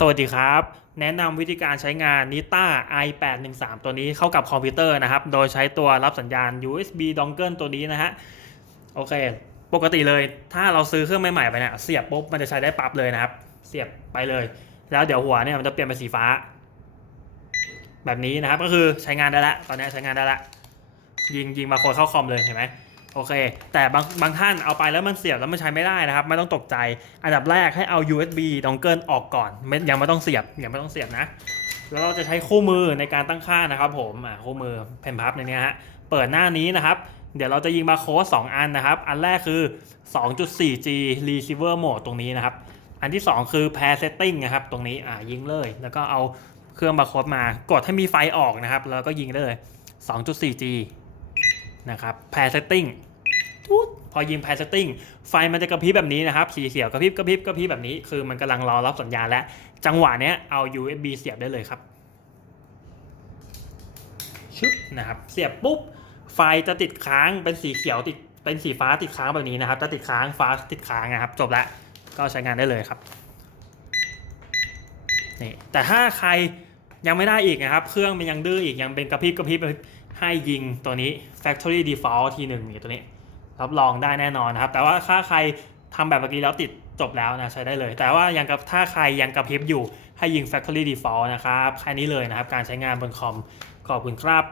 สวัสดีครับ แนะนำวิธีการใช้งาน Nita i813 ตัวนี้เข้ากับคอมพิวเตอร์นะครับ โดยใช้ตัวรับสัญญาณ USB dongle ตัวนี้นะฮะ โอเค ปกติเลยถ้าเราซื้อเครื่องใหม่ๆไปเนี่ยเสียบปุ๊บมันจะใช้ได้ปั๊บเลยนะครับ เสียบไปเลย แล้วเดี๋ยวหัวเนี่ยมันจะเปลี่ยนเป็นสีฟ้า แบบนี้นะครับก็คือใช้งานได้ละ ตอนนี้ใช้งานได้ละ ยิงยิงมาโคดเข้าคอมเลยเห็นไหม โอเค แต่บางบางท่านเอาไปแล้วมันเสียบแล้วมันใช้ไม่ได้นะครับ ไม่ต้องตกใจ อันดับแรกให้เอา USB dongle ออกก่อนไม่ยังไม่ต้องเสียบยังไม่ต้องเสียบนะ แล้วเราจะใช้คู่มือในการตั้งค่านะครับ ผมอ่าคู่มือเพนพับในนี้ฮะ เปิดหน้านี้นะครับ เดี๋ยวเราจะยิงบาร์โค้ด2อันนะครับ อันแรกคือ 2.4G receiver mode ตรงนี้นะครับ อันที่ 2 คือ pair setting นะครับ ตรงนี้อ่ายิงเลย แล้วก็เอาเครื่องบาร์โค้ดมากดให้มีไฟออกนะครับ แล้วก็ยิงได้เลย 2.4G นะครับ pair setting ทุดพอยิง pair setting ไฟมันจะกระพริบแบบนี้นะครับสีเขียวกระพริบกระพริบกระพริบแบบนี้คือมันกำลังรอรับสัญญาณแล้ว จังหวะเนี้ยเอา USB เสียบได้เลยครับชึบนะครับเสียบปุ๊บไฟจะติดค้างเป็นสีเขียวติดเป็นสีฟ้าติดค้างแบบนี้นะครับ จะติดค้างฟ้าติดค้างนะครับ จบละก็ใช้งานได้เลยครับนี่แต่ถ้าใครยังไม่ได้อีกนะครับ เครื่องมันยังดื้ออีกยังเป็นกระพริบกระพริบให้ยิงตัวนี้ factory default ทีหนึ่งนี่ตัวนี้ รับรองได้แน่นอนนะครับ แต่ว่าถ้าใครทำแบบเมื่อกี้แล้วติดจบแล้วนะใช้ได้เลย แต่ว่ายังกับถ้าใครยังกระพริบอยู่ให้ยิง factory default นะครับ แค่นี้เลยนะครับ การใช้งานบนคอมขอบคุณครับ